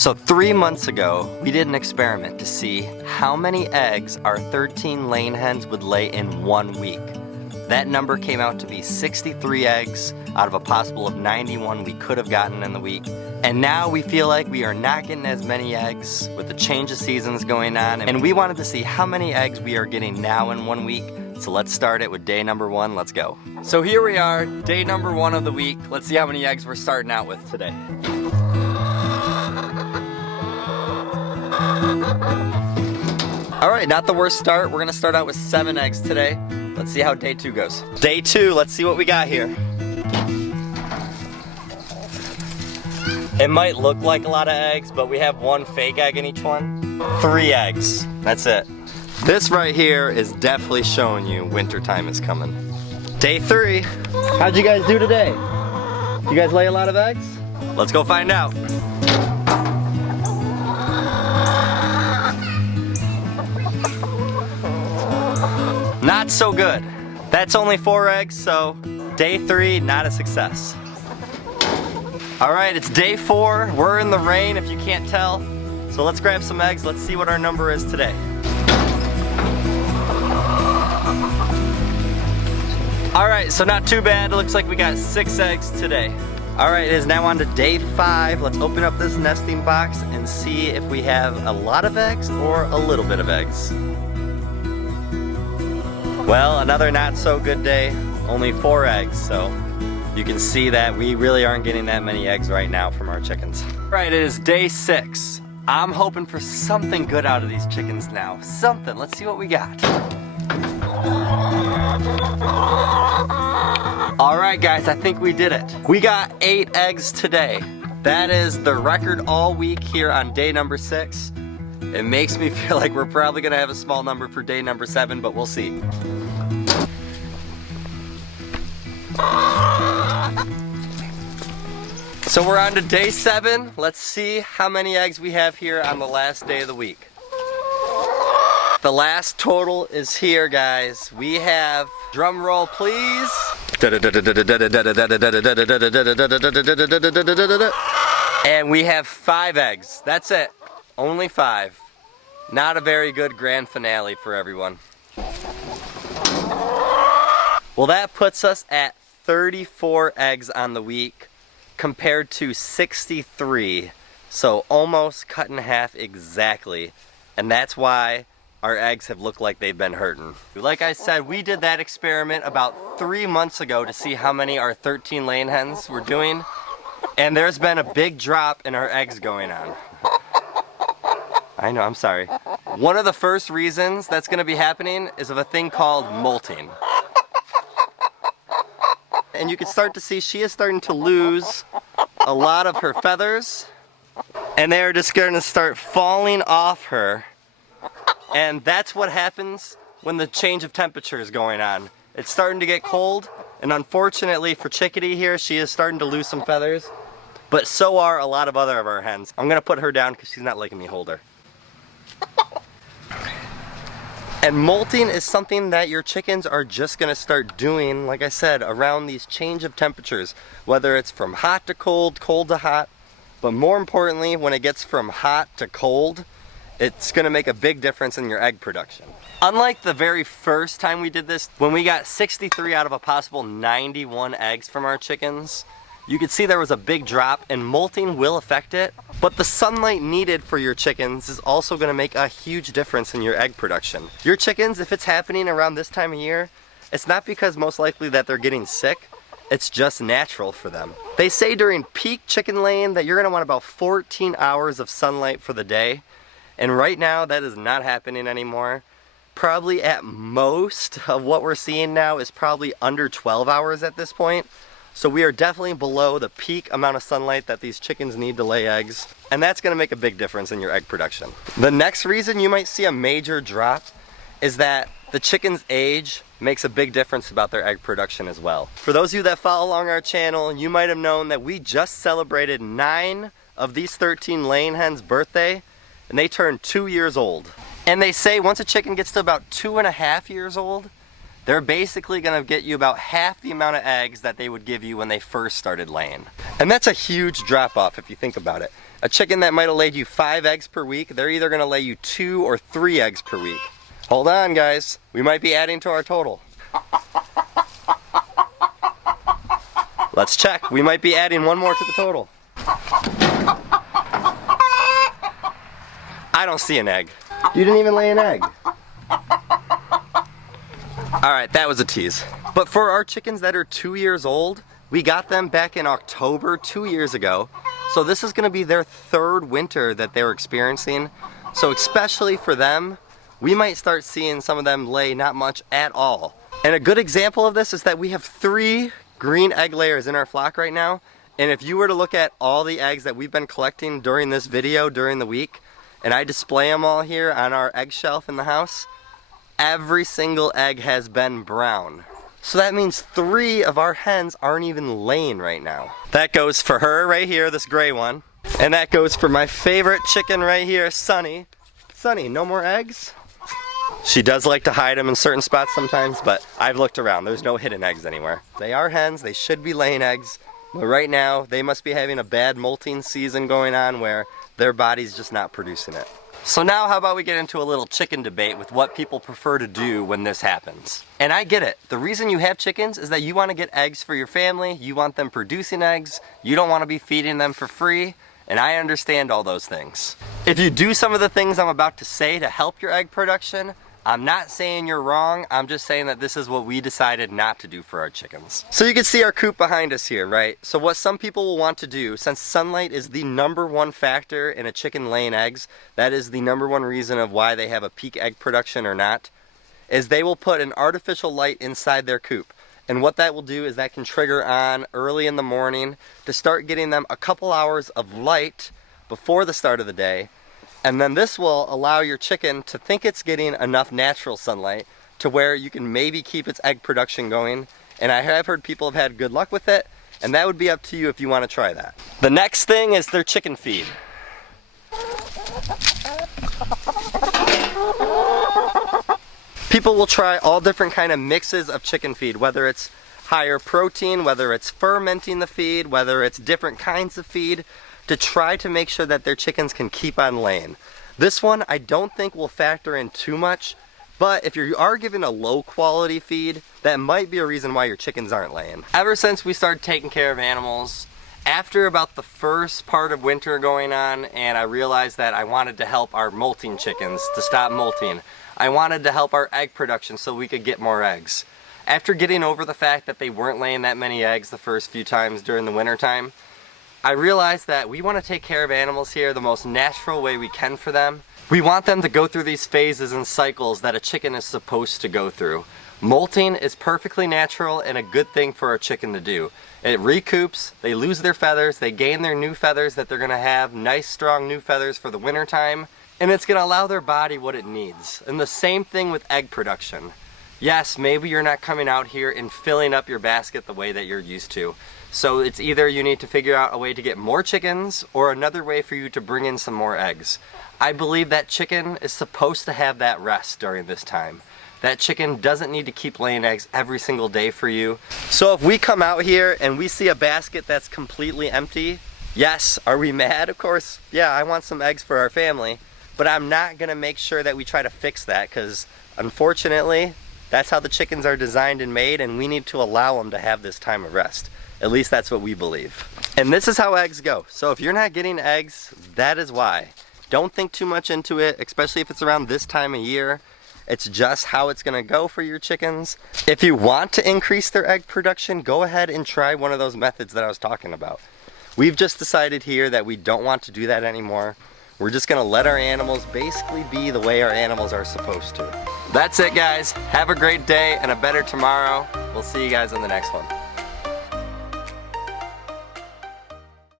So 3 months ago, we did an experiment to see how many eggs our 13 laying hens would lay in 1 week. That number came out to be 63 eggs out of a possible of 91 we could have gotten in the week. And now we feel like we are not getting as many eggs with the change of seasons going on. And we wanted to see how many eggs we are getting now in 1 week. So let's start it with day number 1. Let's go. So here we are, day number 1 of the week. Let's see how many eggs we're starting out with today. All right, not the worst start. We're gonna start out with 7 eggs today. Let's see how day 2 goes. Day 2, let's see what we got here. It might look like a lot of eggs, but we have 1 fake egg in each one. 3 eggs, that's it. This right here is definitely showing you wintertime is coming. Day 3, how'd you guys do today? You guys lay a lot of eggs? Let's go find out. Not so good. That's only 4 eggs, so day 3, not a success. All right, it's day 4. We're in the rain if you can't tell. So let's grab some eggs. Let's see what our number is today. All right, so not too bad. It looks like we got 6 eggs today. All right, it is now on to day 5. Let's open up this nesting box and see if we have a lot of eggs or a little bit of eggs. Well, another not so good day, only 4 eggs, so you can see that we really aren't getting that many eggs right now from our chickens. All right, it is day 6. I'm hoping for something good out of these chickens now. Something, let's see what we got. All right, guys, I think we did it. We got 8 eggs today. That is the record all week here on day number 6. It makes me feel like we're probably gonna have a small number for day number 7, but we'll see. So we're on to day 7. Let's see how many eggs we have here on the last day of the week. The last total is here, guys. We have, drum roll please. And we have 5 eggs. That's it. Only 5. Not a very good grand finale for everyone. Well, that puts us at 34 eggs on the week compared to 63. So almost cut in half exactly. And that's why our eggs have looked like they've been hurting. Like I said, we did that experiment about 3 months ago to see how many our 13 laying hens were doing. And there's been a big drop in our eggs going on. I know, I'm sorry. One of the first reasons that's gonna be happening is of a thing called molting. And you can start to see she is starting to lose a lot of her feathers. And they're just gonna start falling off her. And that's what happens when the change of temperature is going on. It's starting to get cold, and unfortunately for Chickadee here, she is starting to lose some feathers. But so are a lot of other of our hens. I'm gonna put her down because she's not letting me hold her. And molting is something that your chickens are just gonna start doing, like I said, around these change of temperatures, whether it's from hot to cold, cold to hot, but more importantly, when it gets from hot to cold, it's gonna make a big difference in your egg production. Unlike the very first time we did this, when we got 63 out of a possible 91 eggs from our chickens, you could see there was a big drop, and molting will affect it. But the sunlight needed for your chickens is also gonna make a huge difference in your egg production. Your chickens, if it's happening around this time of year, it's not because most likely that they're getting sick, it's just natural for them. They say during peak chicken laying that you're gonna want about 14 hours of sunlight for the day. And right now, that is not happening anymore. Probably at most of what we're seeing now is probably under 12 hours at this point. So we are definitely below the peak amount of sunlight that these chickens need to lay eggs. And that's gonna make a big difference in your egg production. The next reason you might see a major drop is that the chicken's age makes a big difference about their egg production as well. For those of you that follow along our channel, you might have known that we just celebrated 9 of these 13 laying hens' birthday, and they turned 2 years old. And they say once a chicken gets to about 2.5 years old, they're basically gonna get you about half the amount of eggs that they would give you when they first started laying. And that's a huge drop off if you think about it. A chicken that might have laid you 5 eggs per week, they're either gonna lay you 2 or 3 eggs per week. Hold on guys, we might be adding to our total. Let's check, we might be adding 1 more to the total. I don't see an egg. You didn't even lay an egg. Alright, that was a tease. But for our chickens that are 2 years old, we got them back in October 2 years ago. So this is gonna be their 3rd winter that they're experiencing. So especially for them, we might start seeing some of them lay not much at all. And a good example of this is that we have 3 green egg layers in our flock right now. And if you were to look at all the eggs that we've been collecting during this video, during the week, and I display them all here on our egg shelf in the house, every single egg has been brown. So that means 3 of our hens aren't even laying right now. That goes for her right here, this gray one. And that goes for my favorite chicken right here, Sunny. Sunny, no more eggs? She does like to hide them in certain spots sometimes, but I've looked around. There's no hidden eggs anywhere. They are hens, they should be laying eggs, but right now they must be having a bad molting season going on where their body's just not producing it. So now how about we get into a little chicken debate with what people prefer to do when this happens. And I get it. The reason you have chickens is that you want to get eggs for your family, you want them producing eggs, you don't want to be feeding them for free, and I understand all those things. If you do some of the things I'm about to say to help your egg production, I'm not saying you're wrong, I'm just saying that this is what we decided not to do for our chickens. So you can see our coop behind us here, right? So what some people will want to do, since sunlight is the #1 factor in a chicken laying eggs, that is the #1 reason of why they have a peak egg production or not, is they will put an artificial light inside their coop. And what that will do is that can trigger on early in the morning to start getting them a couple hours of light before the start of the day. And then this will allow your chicken to think it's getting enough natural sunlight to where you can maybe keep its egg production going. And I have heard people have had good luck with it, and that would be up to you if you want to try that. The next thing is their chicken feed. People will try all different kind of mixes of chicken feed, whether it's higher protein, whether it's fermenting the feed, whether it's different kinds of feed, to try to make sure that their chickens can keep on laying. This one I don't think will factor in too much, but if you are giving a low quality feed, that might be a reason why your chickens aren't laying. Ever since we started taking care of animals, after about the first part of winter going on, and I realized that I wanted to help our molting chickens to stop molting, I wanted to help our egg production so we could get more eggs. After getting over the fact that they weren't laying that many eggs the first few times during the winter time, I realized that we want to take care of animals here the most natural way we can for them. We want them to go through these phases and cycles that a chicken is supposed to go through. Molting is perfectly natural and a good thing for a chicken to do. It recoups, they lose their feathers, they gain their new feathers that they're going to have, nice strong new feathers for the winter time, and it's going to allow their body what it needs. And the same thing with egg production. Yes, maybe you're not coming out here and filling up your basket the way that you're used to. So it's either you need to figure out a way to get more chickens or another way for you to bring in some more eggs. I believe that chicken is supposed to have that rest during this time. That chicken doesn't need to keep laying eggs every single day for you. So if we come out here and we see a basket that's completely empty, yes, are we mad? Of course, yeah, I want some eggs for our family, but I'm not gonna make sure that we try to fix that because unfortunately, that's how the chickens are designed and made, and we need to allow them to have this time of rest. At least that's what we believe. And this is how eggs go. So if you're not getting eggs, that is why. Don't think too much into it, especially if it's around this time of year. It's just how it's gonna go for your chickens. If you want to increase their egg production, go ahead and try one of those methods that I was talking about. We've just decided here that we don't want to do that anymore. We're just gonna let our animals basically be the way our animals are supposed to. That's it guys. Have a great day and a better tomorrow. We'll see you guys in the next one.